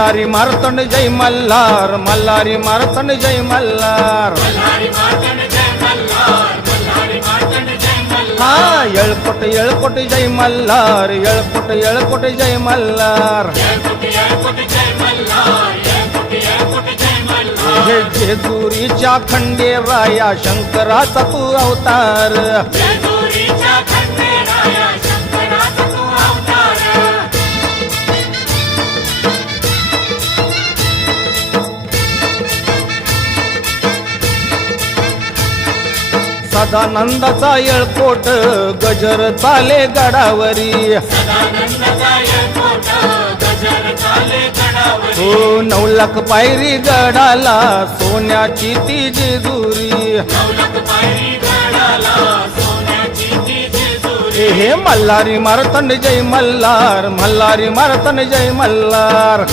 मल्हारी मारतंड जय मल्हार, मल्हारी मारतंड जय मल्हार. हा येळकोट येळकोट जय मल्हार, येळकोट येळकोट जय मल्हार. हे जेजुरीच्या खंडेराया शंकराचा तू अवतार. सदानंदाचा येळकोट गजर चाले गडावरी. हो 9 लाख पायरी गडाला सोन्याची ती जेजुरी. हे मल्हारी मारतंड जय मल्हार, मल्हारी मारतंड जय मल्हार.